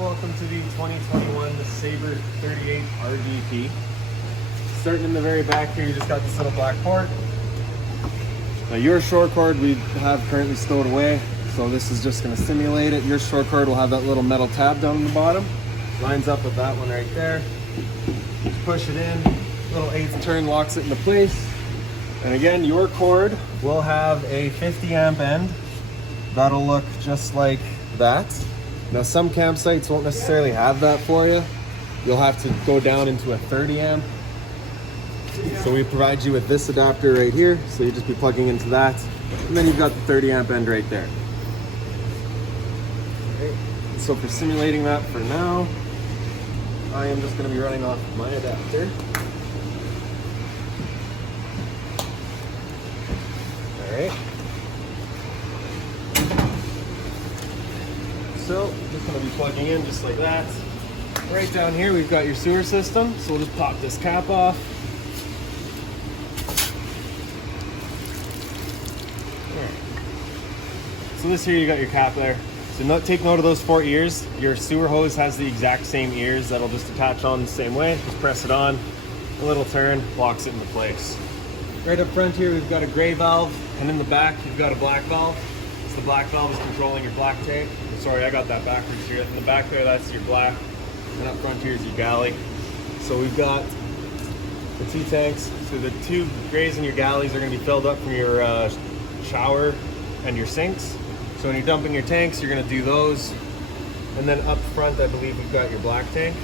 welcome to the 2021 Sabre 38 RDP. Starting in the very back here, you just got this little black cord. Now your short cord we have currently stowed away, so this is just going to simulate it. Your short cord will have that little metal tab down the bottom. Lines up with that one right there. Just push it in, little 8th turn locks it into place. And again, your cord will have a 50 amp end. That'll look just like that. Now some campsites won't necessarily have that for you. You'll have to go down into a 30 amp. So we provide you with this adapter right here. So you just be plugging into that. And then you've got the 30 amp end right there. Okay. So for simulating that for now, I am just going to be running off my adapter. All right. So just going to be plugging in just like that. Right down here we've got your sewer system. So we'll just pop this cap off. So this here, you got your cap there. So take note of those 4 ears. Your sewer hose has the exact same ears that'll just attach on the same way. Just press it on, a little turn, locks it into place. Right up front here, we've got a gray valve, and in the back, you've got a black valve. So the black valve is controlling your black tank. Sorry, I got that backwards here. In the back there, that's your black, and up front here is your galley. So we've got the 2 tanks. So the 2 grays in your galleys are gonna be filled up from your shower and your sinks. So when you're dumping your tanks, you're gonna do those. And then up front, I believe we've got your black tank.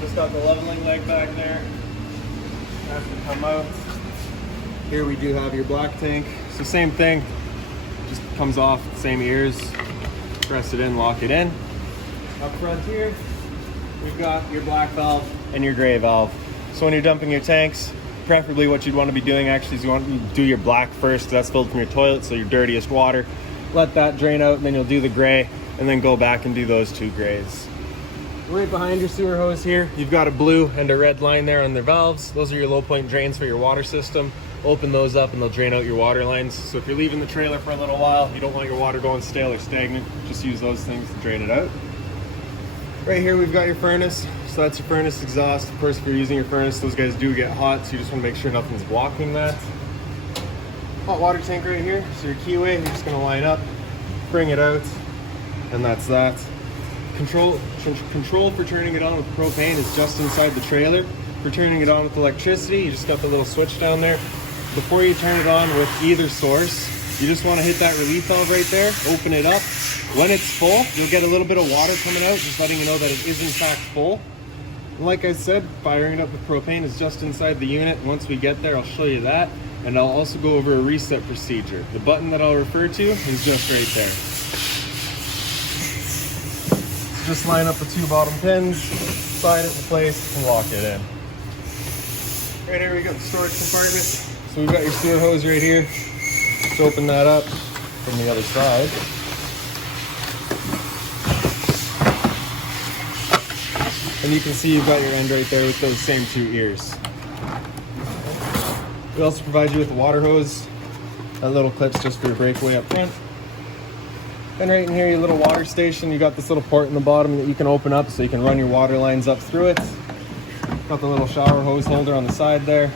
Just got the leveling leg back there. Has to come out. Here we do have your black tank. So same thing, just comes off, same ears. Press it in, lock it in. Up front here, we've got your black valve and your gray valve. So when you're dumping your tanks, preferably what you'd want to be doing actually is you want to do your black first. That's filled from your toilet, so your dirtiest water. Let that drain out, and then you'll do the gray, and then go back and do those 2 grays. Right behind your sewer hose here, you've got a blue and a red line there on their valves. Those are your low point drains for your water system. Open those up and they'll drain out your water lines. So if you're leaving the trailer for a little while, you don't want your water going stale or stagnant, just use those things to drain it out. Right here we've got your furnace. So that's your furnace exhaust. Of course, if you're using your furnace, those guys do get hot, so you just want to make sure nothing's blocking that. Hot water tank right here. So your keyway, you're just going to line up, bring it out, and that's that. Control for turning it on with propane is just inside the trailer. For turning it on with electricity, you just got the little switch down there. Before you turn it on with either source, you just want to hit that relief valve right there, open it up. When it's full, you'll get a little bit of water coming out, just letting you know that it is in fact full. And like I said, firing it up with propane is just inside the unit. Once we get there, I'll show you that. And I'll also go over a reset procedure. The button that I'll refer to is just right there. So just line up the 2 bottom pins, slide it in place, and lock it in. Right here we got the storage compartment. So we've got your sewer hose right here. Just open that up from the other side. And you can see you've got your end right there with those same 2 ears. We also provide you with a water hose. That little clip's just for your breakaway up front. And right in here, your little water station, you got this little port in the bottom that you can open up so you can run your water lines up through it. Got the little shower hose holder on the side there.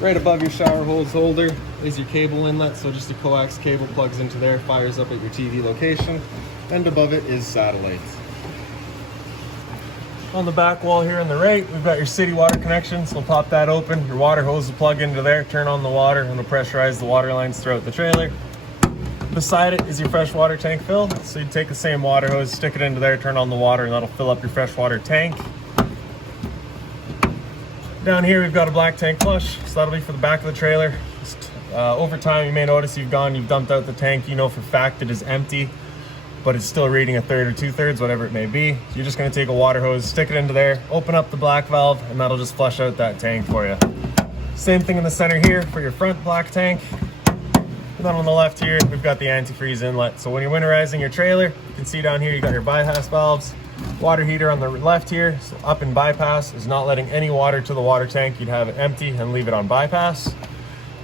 Right above your shower hose holder is your cable inlet. So just a coax cable plugs into there, fires up at your TV location. And above it is satellite. On the back wall here on the right, we've got your city water connection. So we'll pop that open. Your water hose will plug into there, turn on the water, and it'll pressurize the water lines throughout the trailer. Beside it is your freshwater tank fill. So you take the same water hose, stick it into there, turn on the water, and that'll fill up your freshwater tank. Down here, we've got a black tank flush. So that'll be for the back of the trailer. Just, over time, you may notice you've dumped out the tank. You know for a fact it is empty, but it's still reading 1/3 or 2/3, whatever it may be. You're just gonna take a water hose, stick it into there, open up the black valve, and that'll just flush out that tank for you. Same thing in the center here for your front black tank. And then on the left here, we've got the antifreeze inlet. So when you're winterizing your trailer, you can see down here, you got your bypass valves. Water heater on the left here, so up in bypass is not letting any water to the water tank. You'd have it empty and leave it on bypass.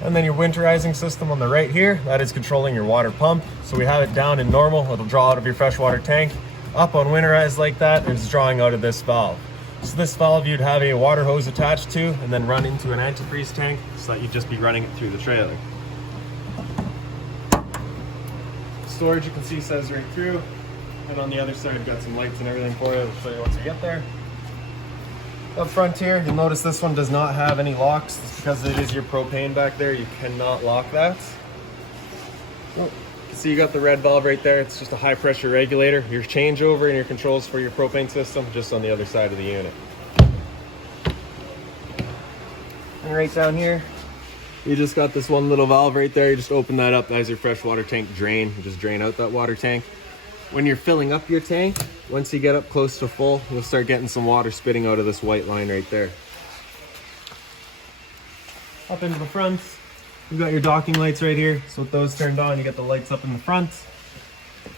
And then your winterizing system on the right here, that is controlling your water pump. So we have it down in normal, it'll draw out of your freshwater tank. Up on winterized like that, and it's drawing out of this valve. So this valve you'd have a water hose attached to and then run into an antifreeze tank so that you'd just be running it through the trailer. Storage you can see says right through, and on the other side we've got some lights and everything for you. I'll show you once we get there. Up front here, you'll notice this one does not have any locks. It's because it is your propane back there, you cannot lock that. Oh, you can see you got the red valve right there. It's just a high pressure regulator. Your changeover and your controls for your propane system just on the other side of the unit. And right down here, you just got this one little valve right there. You just open that up as your freshwater tank drain. You just drain out that water tank. When you're filling up your tank, once you get up close to full, you'll start getting some water spitting out of this white line right there. Up into the front, you've got your docking lights right here. So with those turned on, you get the lights up in the front.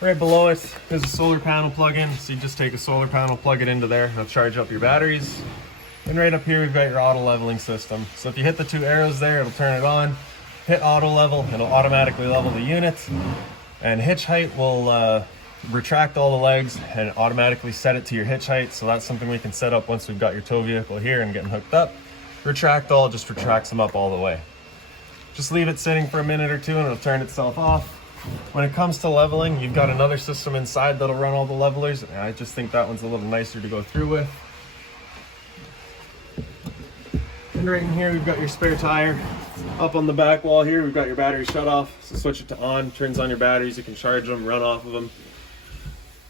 Right below it, there's a solar panel plug-in. So you just take a solar panel, plug it into there, and it'll charge up your batteries. And right up here, we've got your auto leveling system. So if you hit the two arrows there, it'll turn it on. Hit auto level, it'll automatically level the unit. And hitch height will retract all the legs and automatically set it to your hitch height. So that's something we can set up once we've got your tow vehicle here and getting hooked up. Retract all just retracts them up all the way. Just leave it sitting for a minute or two and it'll turn itself off. When it comes to leveling, you've got another system inside that'll run all the levelers. And I just think that one's a little nicer to go through with. And right in here, we've got your spare tire. Up on the back wall here, we've got your battery shut off. So switch it to on, turns on your batteries. You can charge them, run off of them.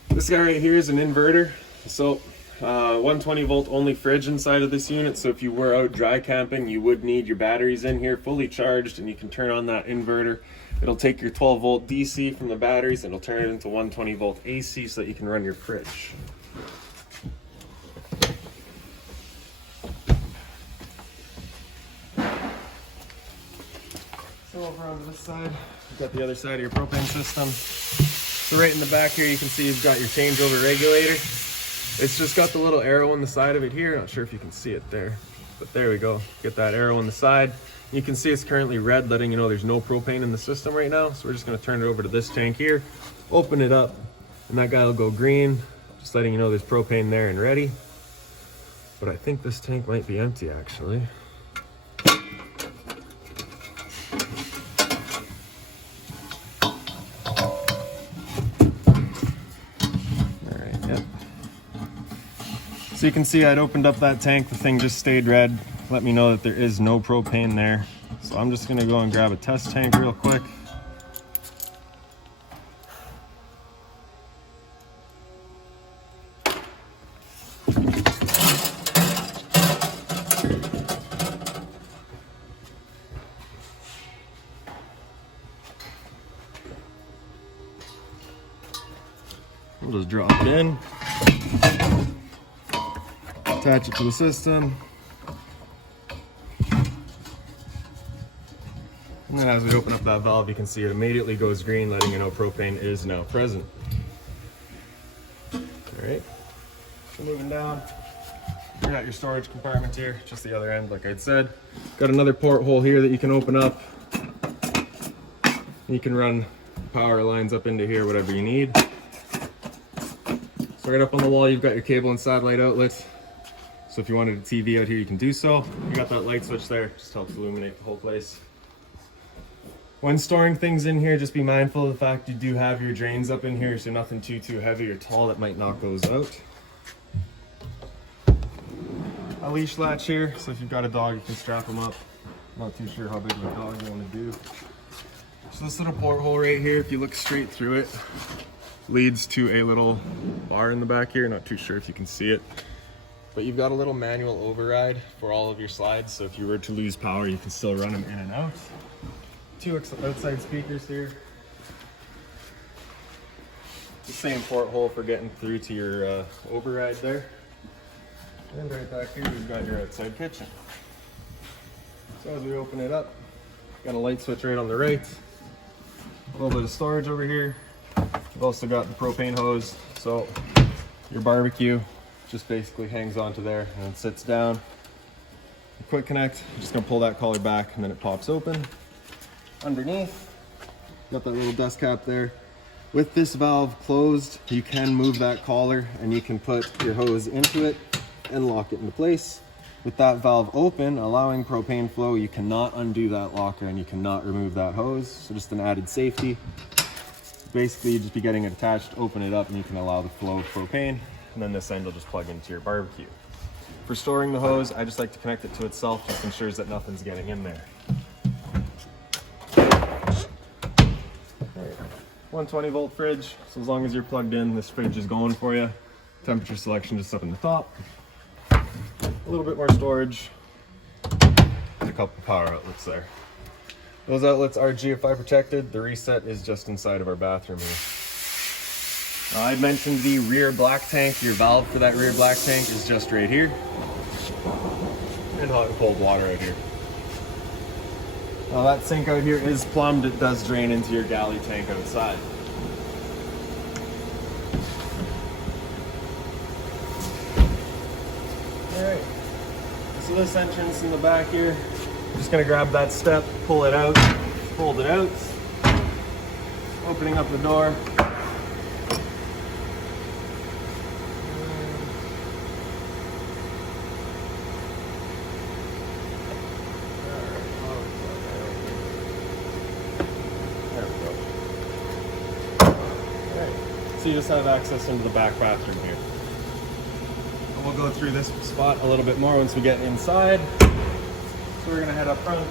This guy right here is an inverter. So 120 volt only fridge inside of this unit. So if you were out dry camping, you would need your batteries in here fully charged, and you can turn on that inverter. It'll take your 12 volt DC from the batteries and it'll turn it into 120 volt AC so that you can run your fridge. So over on this side, you've got the other side of your propane system. So right in the back here, you can see you've got your changeover regulator. It's just got the little arrow on the side of it here. Not sure if you can see it there, but there we go. Get that arrow on the side. You can see it's currently red, letting you know there's no propane in the system right now. So we're just gonna turn it over to this tank here, open it up, and that guy will go green, just letting you know there's propane there and ready. But I think this tank might be empty actually. So you can see I'd opened up that tank, the thing just stayed red. Let me know that there is no propane there. So I'm just gonna go and grab a test tank real quick. We'll just drop it in. Attach it to the system. And then as we open up that valve, you can see it immediately goes green, letting you know propane is now present. All right, so moving down, you got your storage compartment here, just the other end, like I'd said. Got another porthole here that you can open up. You can run power lines up into here, whatever you need. So right up on the wall, you've got your cable and satellite outlets. So if you wanted a TV out here, you can do so. You got that light switch there, just helps illuminate the whole place. When storing things in here, just be mindful of the fact you do have your drains up in here, so nothing too heavy or tall that might knock those out. A leash latch here, so if you've got a dog, you can strap them up. Not too sure how big of a dog you want to do. So this little porthole right here, if you look straight through it, leads to a little bar in the back here. Not too sure if you can see it. But you've got a little manual override for all of your slides, so if you were to lose power, you can still run them in and out. Two outside speakers here. The same porthole for getting through to your override there. And right back here, we've got your outside kitchen. So as we open it up, got a light switch right on the right. A little bit of storage over here. We've also got the propane hose, so your barbecue just basically hangs onto there and sits down. quick connect. I'm just gonna pull that collar back and then it pops open. Underneath, got that little dust cap there. With this valve closed, you can move that collar and you can put your hose into it and lock it into place. With that valve open, allowing propane flow, you cannot undo that locker and you cannot remove that hose. So just an added safety. Basically, you just be getting it attached, open it up, and you can allow the flow of propane. And then this end will just plug into your barbecue. For storing the hose, I just like to connect it to itself, just ensures that nothing's getting in there. 120 volt fridge, so as long as you're plugged in, this fridge is going for you. Temperature selection just up in the top. A little bit more storage. There's a couple power outlets there. Those outlets are GFI protected. The reset is just inside of our bathroom here. Now, I mentioned the rear black tank. Your valve for that rear black tank is just right here. And hot and cold water out here. Now that sink out here is plumbed. It does drain into your galley tank outside. Alright, so this entrance in the back here, I'm just going to grab that step, pull it out, fold it out, opening up the door. So you just have access into the back bathroom here. And we'll go through this spot a little bit more once we get inside. So we're gonna head up front.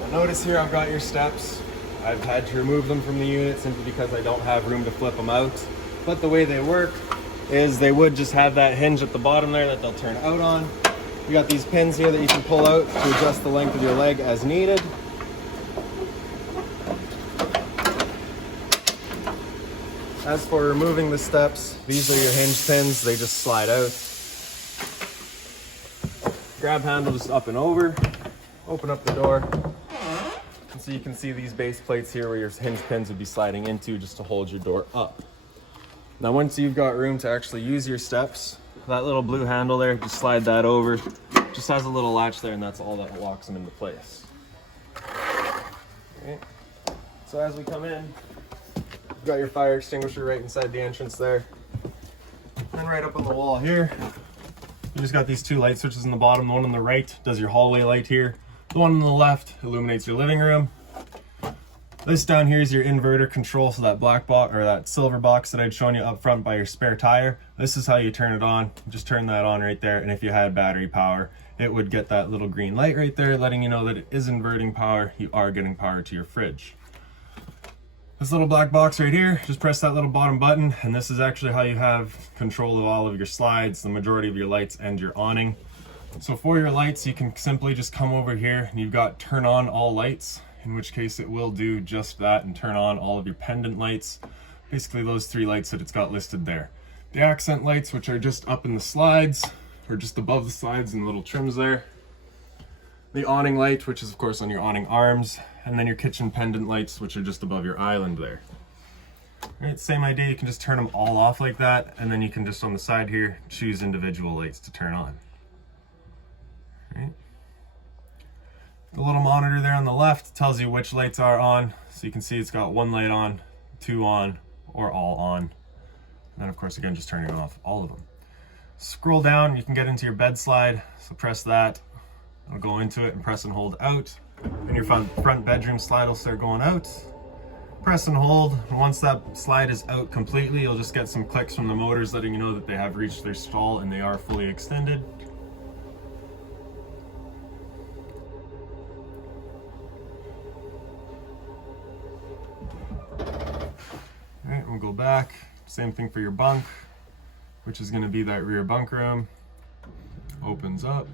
Now notice here I've got your steps. I've had to remove them from the unit simply because I don't have room to flip them out. But the way they work is they would just have that hinge at the bottom there that they'll turn out on. You got these pins here that you can pull out to adjust the length of your leg as needed. As for removing the steps, these are your hinge pins. They just slide out. Grab handle just up and over. Open up the door. And so you can see these base plates here where your hinge pins would be sliding into just to hold your door up. Now once you've got room to actually use your steps, that little blue handle there, just slide that over. Just has a little latch there and that's all that locks them into place. Okay. So as we come in, you've got your fire extinguisher right inside the entrance there. And right up on the wall here, you just got these two light switches in the bottom. The one on the right does your hallway light here. The one on the left illuminates your living room. This down here is your inverter control, so that black box or that silver box that I'd shown you up front by your spare tire. This is how you turn it on. Just turn that on right there, and if you had battery power, it would get that little green light right there, letting you know that it is inverting power. You are getting power to your fridge. This little black box right here, just press that little bottom button, and this is actually how you have control of all of your slides, the majority of your lights, and your awning. So for your lights, you can simply just come over here and you've got turn on all lights, in which case it will do just that and turn on all of your pendant lights. Basically those three lights that it's got listed there. The accent lights, which are just up in the slides, or just above the slides and the little trims there. The awning light, which is of course on your awning arms, and then your kitchen pendant lights, which are just above your island there. All right, same idea, you can just turn them all off like that, and then you can just on the side here, choose individual lights to turn on. All right. The little monitor there on the left tells you which lights are on, so you can see it's got one light on, two on, or all on. And then of course, again, just turning off all of them. Scroll down, you can get into your bed slide, so press that. I'll go into it and press and hold out, and your front bedroom slide will start going out. Press and hold, and once that slide is out completely, you'll just get some clicks from the motors letting you know that they have reached their stall and they are fully extended. All right, we'll go back. Same thing for your bunk, which is going to be that rear bunk room. Opens up.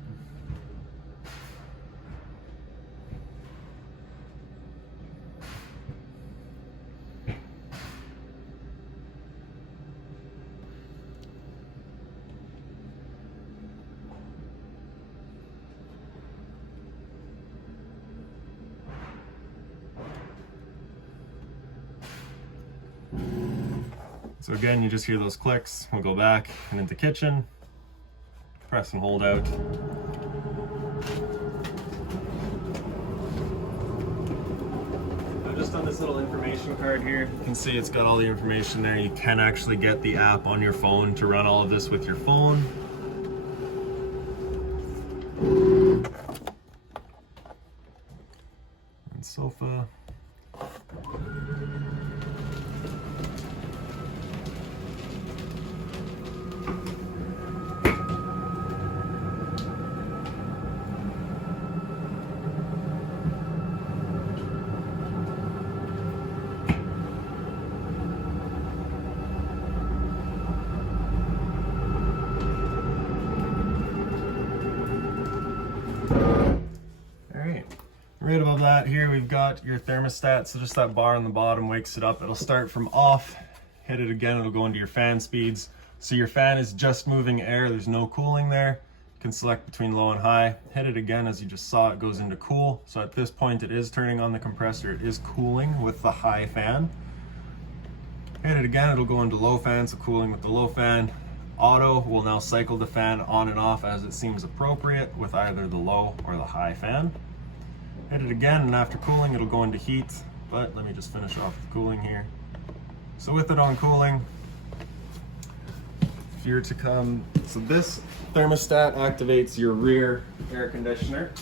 So again, you just hear those clicks. We'll go back and into kitchen, press and hold out. Just on this little information card here, you can see it's got all the information there. You can actually get the app on your phone to run all of this with your phone. And sofa. Right above that here, we've got your thermostat. So just that bar on the bottom wakes it up. It'll start from off, hit it again, it'll go into your fan speeds. So your fan is just moving air, there's no cooling there. You can select between low and high. Hit it again, as you just saw, it goes into cool. So at this point, it is turning on the compressor. It is cooling with the high fan. Hit it again, it'll go into low fan, so cooling with the low fan. Auto will now cycle the fan on and off as it seems appropriate with either the low or the high fan. Hit it again, and after cooling, it'll go into heat. But let me just finish off the cooling here. So with it on cooling, if you're to come, so this thermostat activates your rear air conditioner,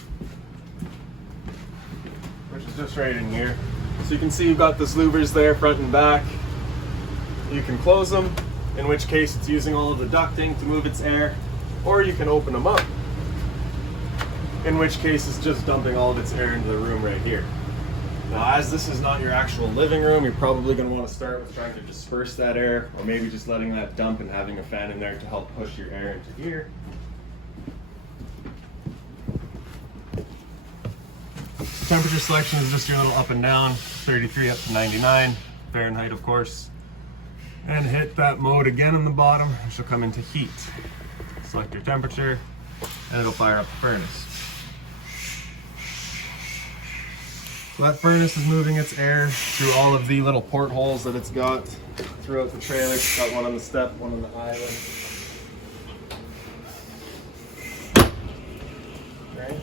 which is just right in here. So you can see you've got the louvers there, front and back. You can close them, in which case it's using all of the ducting to move its air, or you can open them up, in which case it's just dumping all of its air into the room right here. Now, as this is not your actual living room, you're probably going to want to start with trying to disperse that air, or maybe just letting that dump and having a fan in there to help push your air into here. Temperature selection is just your little up and down, 33 up to 99, Fahrenheit of course. And hit that mode again on the bottom, which will come into heat. Select your temperature, and it'll fire up the furnace. So that furnace is moving its air through all of the little portholes that it's got throughout the trailer. It's got one on the step, one on the island. Right.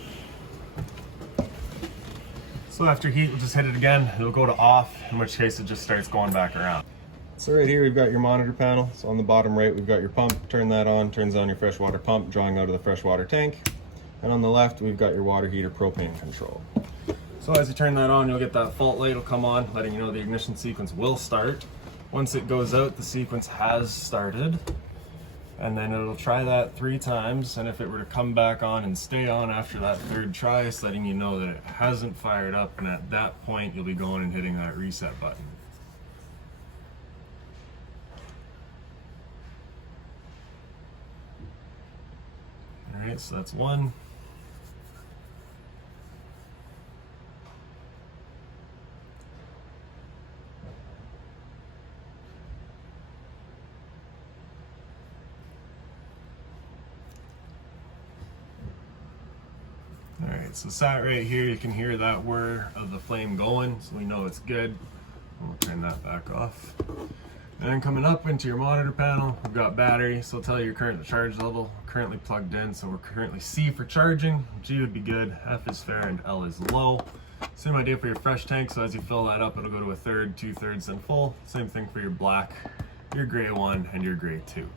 So after heat, we'll just hit it again. It'll go to off, in which case it just starts going back around. So right here we've got your monitor panel. So on the bottom right we've got your pump. Turn that on, turns on your freshwater pump, drawing out of the freshwater tank. And on the left we've got your water heater propane control. So as you turn that on, you'll get that fault light will come on, letting you know the ignition sequence will start. Once it goes out, the sequence has started. And then it'll try that 3 times, and if it were to come back on and stay on after that 3rd try, it's letting you know that it hasn't fired up, and at that point you'll be going and hitting that reset button. Alright, so that's 1. Alright, so sat right here, you can hear that whir of the flame going, so we know it's good. We'll turn that back off. And then coming up into your monitor panel, we've got battery, so it'll tell you your current charge level. Currently plugged in, so we're currently C for charging, G would be good, F is fair, and L is low. Same idea for your fresh tank, so as you fill that up, it'll go to 1/3, 2/3, and full. Same thing for your black, your gray 1, and your gray 2.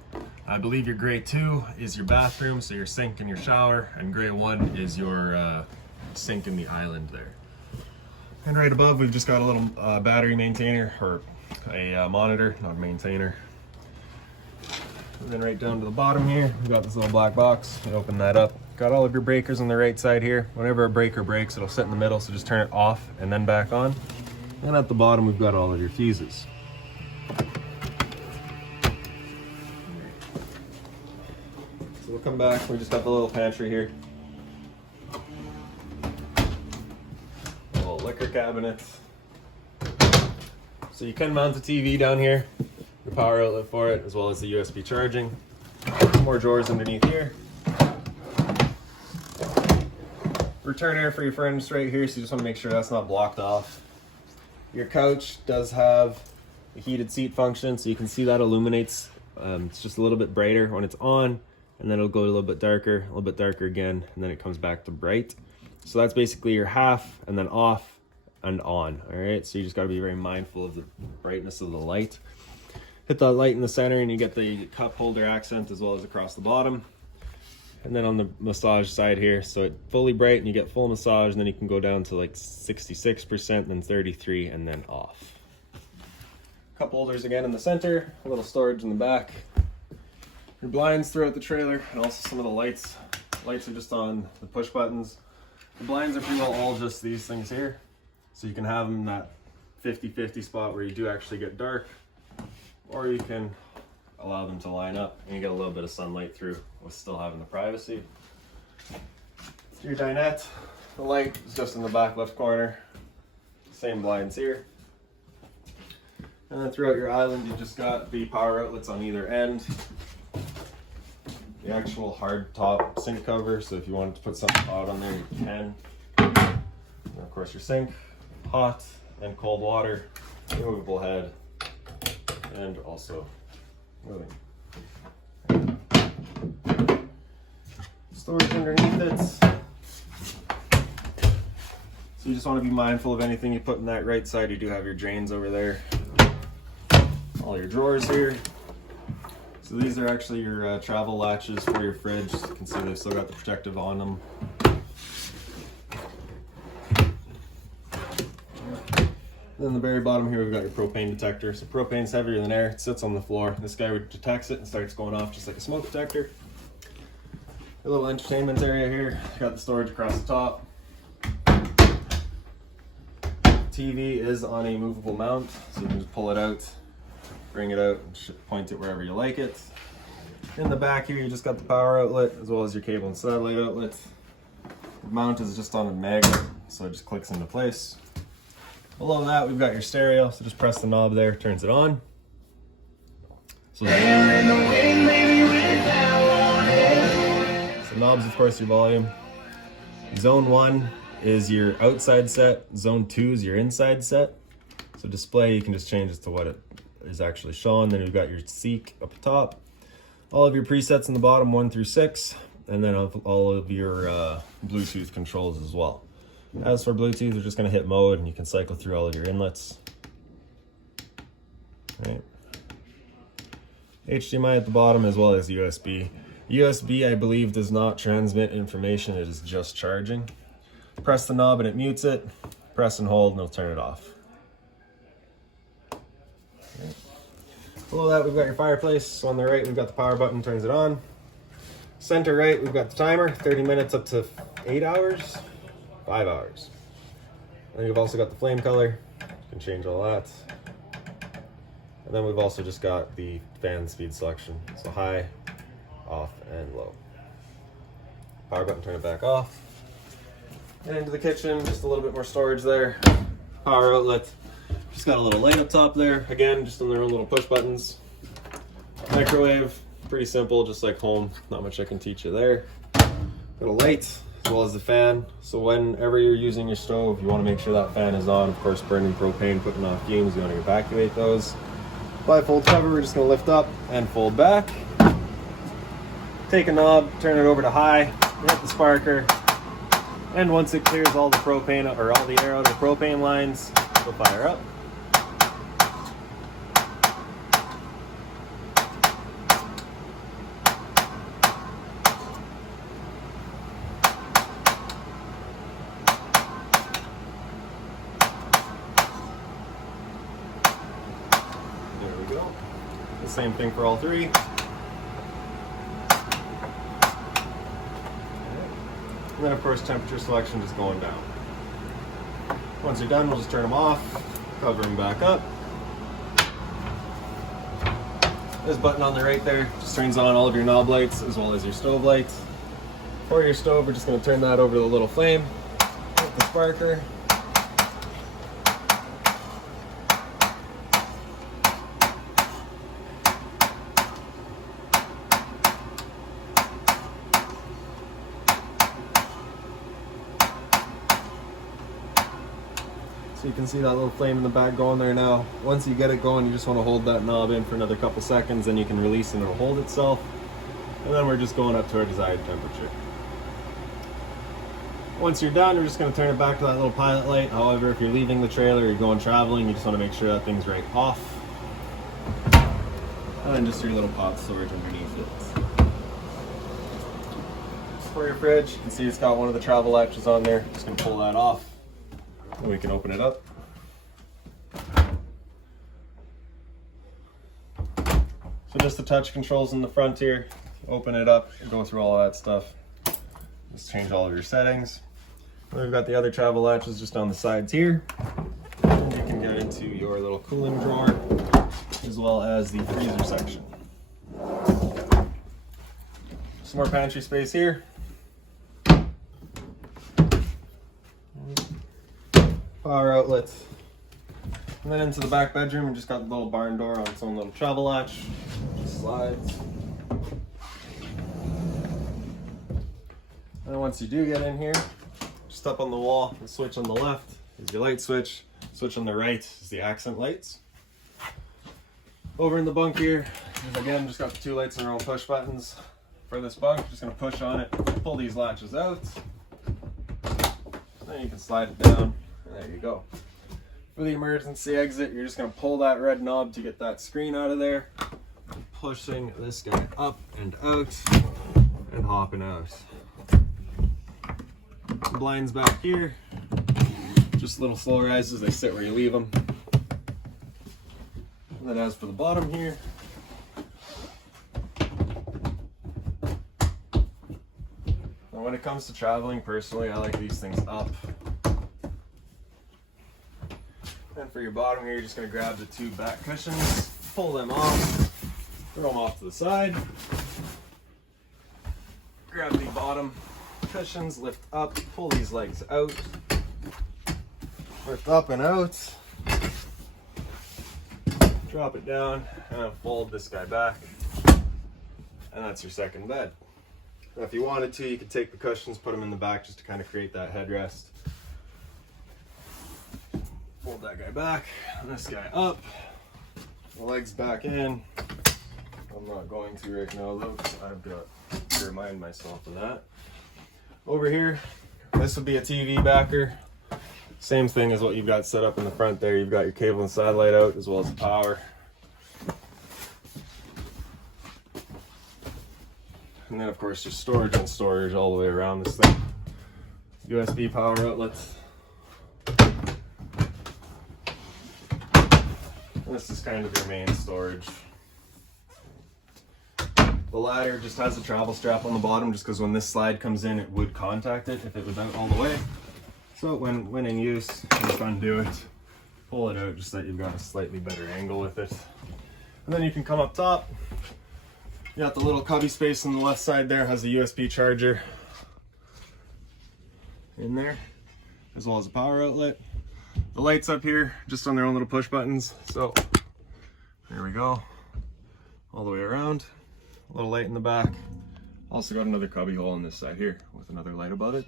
I believe your gray 2 is your bathroom, so your sink and your shower, and gray 1 is your sink in the island there. And right above, we've just got a little battery maintainer, or a monitor, not a maintainer. And then right down to the bottom here, we've got this little black box. You open that up. Got all of your breakers on the right side here. Whenever a breaker breaks, it'll sit in the middle, so just turn it off and then back on. And at the bottom, we've got all of your fuses. So we'll come back, we just got the little pantry here. A little liquor cabinet. So you can mount the TV down here, your power outlet for it, as well as the USB charging. More drawers underneath here. Return air for your furnace right here, so you just want to make sure that's not blocked off. Your couch does have the heated seat function, so you can see that illuminates. It's just a little bit brighter when it's on, and then it'll go a little bit darker again, and then it comes back to bright. So that's basically your half, and then off and on. All right, so you just got to be very mindful of the brightness of the light. Hit the light in the center and you get the cup holder accent as well as across the bottom. And then on the massage side here, so it fully bright and you get full massage, and then you can go down to like 66%, then 33, and then off. Cup holders again in the center, a little storage in the back. Your blinds throughout the trailer, and also some of the lights. Lights are just on the push buttons. The blinds are pretty well all just these things here. So you can have them in that 50-50 spot where you do actually get dark, or you can allow them to line up and you get a little bit of sunlight through with still having the privacy. Your dinette, the light is just in the back left corner. Same blinds here. And then throughout your island, you just got the power outlets on either end. The actual hard top sink cover, so if you wanted to put something hot on there, you can. And of course your sink, hot and cold water, removable head, and also moving. Storage underneath it. So you just want to be mindful of anything you put in that right side. You do have your drains over there. All your drawers here. So these are actually your travel latches for your fridge. You can see they've still got the protective on them. Then the very bottom here, we've got your propane detector. So propane's heavier than air, it sits on the floor. This guy detects it and starts going off just like a smoke detector. A little entertainment area here. Got the storage across the top. TV is on a movable mount, so you can just pull it out, bring it out, and point it wherever you like it. In the back here, you just got the power outlet as well as your cable and satellite outlet. The mount is just on a magnet, so it just clicks into place. Below that, we've got your stereo, so just press the knob there, turns it on. So knobs, of course, your volume. Zone 1 is your outside set, zone 2 is your inside set. So display, you can just change it to what it is actually showing. Then we've got your seek up top. All of your presets in the bottom, 1 through 6, and then all of your Bluetooth controls as well. As for Bluetooth, we're just going to hit mode and you can cycle through all of your inlets. Right. HDMI at the bottom as well as USB. USB, I believe, does not transmit information, it is just charging. Press the knob and it mutes it. Press and hold and it'll turn it off. Okay. Below that, we've got your fireplace. So on the right, we've got the power button, turns it on. Center right, we've got the timer, 30 minutes up to 8 hours. 5 hours. And you've also got the flame color. You can change all that. And then we've also just got the fan speed selection. So high, off, and low. Power button, turn it back off. And into the kitchen, just a little bit more storage there. Power outlet. Just got a little light up top there. Again, just on their own little push buttons. Microwave, pretty simple, just like home. Not much I can teach you there. Got a light, as well as the fan. So whenever you're using your stove, you want to make sure that fan is on. Of course, burning propane, putting off fumes, you want to evacuate those. Bifold cover, we're just going to lift up and fold back. Take a knob, turn it over to high, hit the sparker, and once it clears all the propane or all the air out of the propane lines, it'll fire up. There we go. The same thing for all three. And then of course temperature selection just going down. Once you're done, we'll just turn them off, cover them back up. This button on the right there just turns on all of your knob lights as well as your stove lights. For your stove, we're just going to turn that over to the little flame, hit the sparker. So you can see that little flame in the back going there now. Once you get it going, you just want to hold that knob in for another couple seconds, then you can release and it'll hold itself. And then we're just going up to our desired temperature. Once you're done, we're just going to turn it back to that little pilot light. However, if you're leaving the trailer or you're going traveling, you just want to make sure that thing's right off. And then just your little pot storage underneath it. For your fridge, you can see it's got one of the travel latches on there. Just going to pull that off and we can open it up. So just the touch controls in the front here. Open it up and go through all of that stuff. Just change all of your settings. And we've got the other travel latches just on the sides here. And you can get into your little cooling drawer as well as the freezer section. Some more pantry space here. Power outlets. And then into the back bedroom, we just got the little barn door on its own little travel latch. Just slides. And once you do get in here, just up on the wall, the switch on the left is your light switch. Switch on the right is the accent lights. Over in the bunk here, again, just got the 2 lights and their own push buttons. For this bunk, just gonna push on it, pull these latches out. Then you can slide it down, and there you go. For the emergency exit, you're just gonna pull that red knob to get that screen out of there. Pushing this guy up and out, and hopping out. Blinds back here, just little slow rises, they sit where you leave them. And then as for the bottom here, when it comes to traveling, personally, I like these things up. And for your bottom here, you're just going to grab the 2 back cushions, pull them off, throw them off to the side. Grab the bottom cushions, lift up, pull these legs out, lift up and out, drop it down, and then fold this guy back, and that's your second bed. Now, if you wanted to, you could take the cushions, put them in the back just to kind of create that headrest. Fold that guy back, and this guy up, the legs back in. I'm not going to right now though, because I've got to remind myself of that. Over here, this would be a TV backer. Same thing as what you've got set up in the front there. You've got your cable and satellite out as well as the power. And then of course just storage and storage all the way around this thing. USB power outlets. And this is kind of your main storage. The ladder just has a travel strap on the bottom just because when this slide comes in, it would contact it if it was out all the way. So when in use, just undo it, pull it out just so that you've got a slightly better angle with it. And then you can come up top. You got the little cubby space on the left side there, has a USB charger in there, as well as a power outlet. The lights up here, just on their own little push buttons. So there we go, all the way around. A little light in the back. Also got another cubby hole on this side here with another light above it.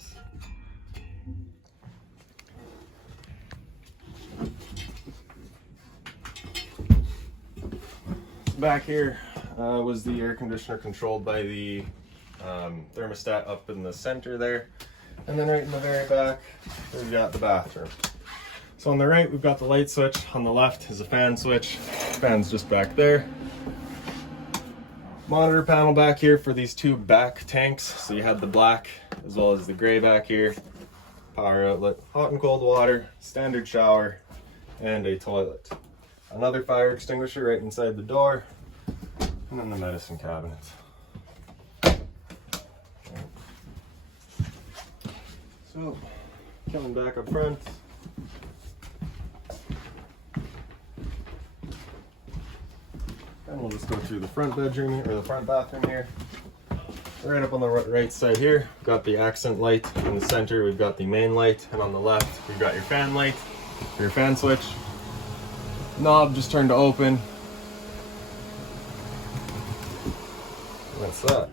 Back here was the air conditioner controlled by the thermostat up in the center there. And then right in the very back, we've got the bathroom. So on the right, we've got the light switch. On the left is a fan switch. Fan's just back there. Monitor panel back here for these 2 back tanks. So you have the black as well as the gray back here. Power outlet, hot and cold water, standard shower, and a toilet. Another fire extinguisher right inside the door, and then the medicine cabinet. So, coming back up front, and we'll just go through the front bedroom or the front bathroom here. Right up on the right side here, we've got the accent light. In the center, we've got the main light, and on the left, we've got your fan light, or your fan switch. Knob just turned to open. That's that.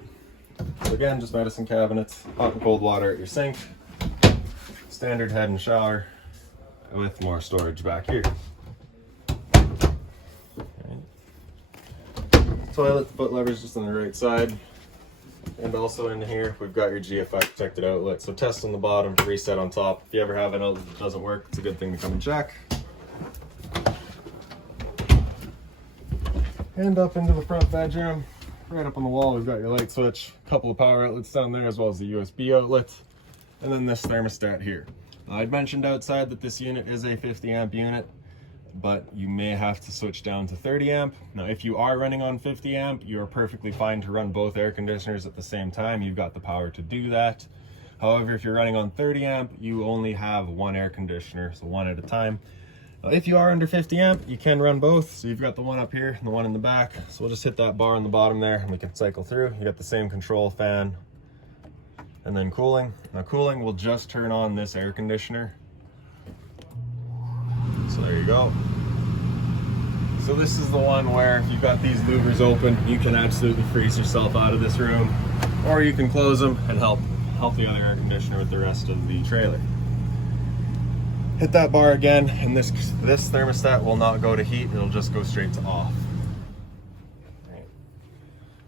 So again, just medicine cabinets, hot and cold water at your sink, standard head and shower, with more storage back here. Toilet foot levers just on the right side. And also in here, we've got your GFI protected outlet. So test on the bottom, reset on top. If you ever have an outlet that doesn't work, it's a good thing to come and check. And up into the front bedroom, right up on the wall, we've got your light switch, a couple of power outlets down there, as well as the USB outlet, and then this thermostat here. I'd mentioned outside that this unit is a 50 amp unit, but you may have to switch down to 30 amp. Now, if you are running on 50 amp, you're perfectly fine to run both air conditioners at the same time. You've got the power to do that. However, if you're running on 30 amp, you only have one air conditioner, so one at a time. Now, if you are under 50 amp, you can run both. So you've got the one up here and the one in the back. So we'll just hit that bar on the bottom there and we can cycle through. You got the same control, fan, and then cooling. Now cooling will just turn on this air conditioner. So there you go. So this is the one where if you've got these louvers open, you can absolutely freeze yourself out of this room, or you can close them and help the other air conditioner with the rest of the trailer. Hit that bar again, and this thermostat will not go to heat, it'll just go straight to off. Right.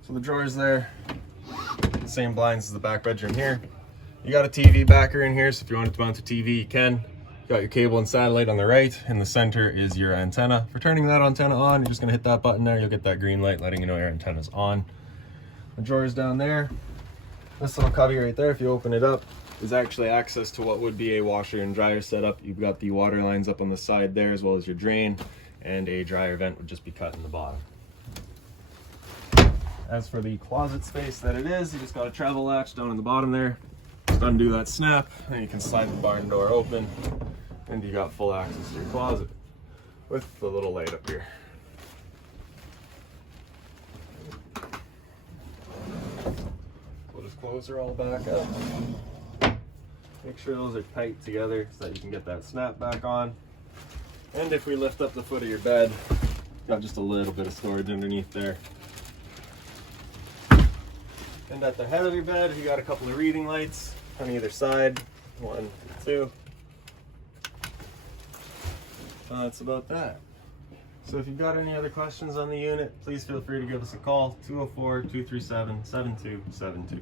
So the drawers there, the same blinds as the back bedroom here. You got a TV backer in here, so if you want to mount a TV, you can. You got your cable and satellite on the right. In the center is your antenna. For turning that antenna on, you're just gonna hit that button there. You'll get that green light letting you know your antenna's on. The drawers down there. This little cubby right there, if you open it up, is actually access to what would be a washer and dryer setup. You've got the water lines up on the side there, as well as your drain, and a dryer vent would just be cut in the bottom. As for the closet space that it is, you just got a travel latch down in the bottom there. Just undo that snap, and you can slide the barn door open, and you got full access to your closet with the little light up here. We'll just close her all back up. Make sure those are tight together so that you can get that snap back on. And if we lift up the foot of your bed, got just a little bit of storage underneath there. And at the head of your bed, you got a couple of reading lights on either side. 1, 2. That's about that. So if you've got any other questions on the unit, please feel free to give us a call, 204-237-7272.